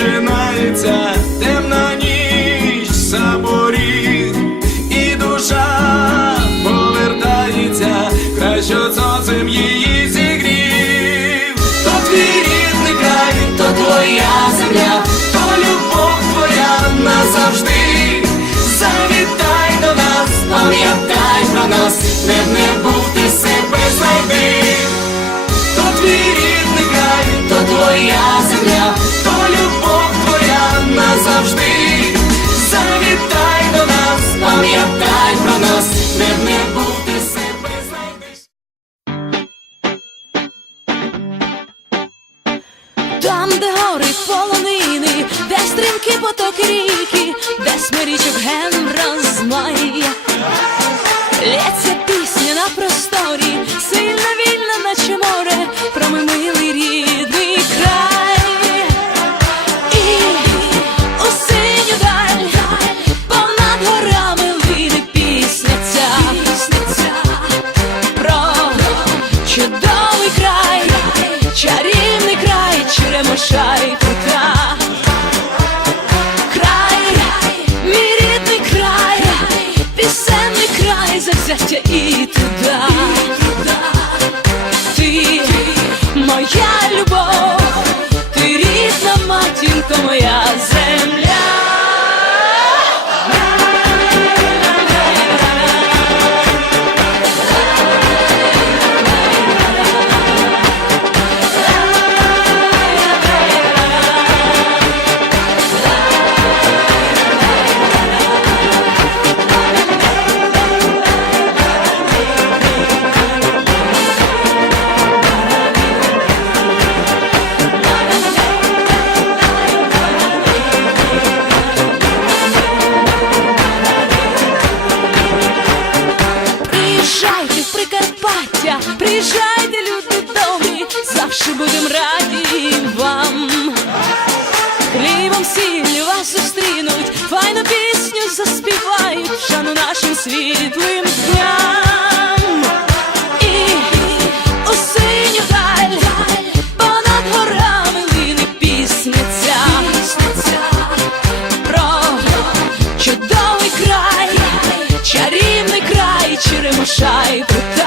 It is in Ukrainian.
починається темна ніч саборі, і душа повертається, краще сонцем її зігрів. То твій рідний край, то твоя земля, то любов твоя назавжди. Завітай до нас, пам'ятай про нас, не б Там, де гори полонини, де стрімкі потоки ріки, де смирічок ген розмає. Лється моя любов, ти рідна матінко, моя Приїжджайте, люди добрі, завжди будем раді вам. Хлібом сіллю вас зустрінуть, файну пісню заспівають, шану нашим світлим дням. І у синю понад горами лине пісниця, про чудовий край, чарівний край, черемоша і.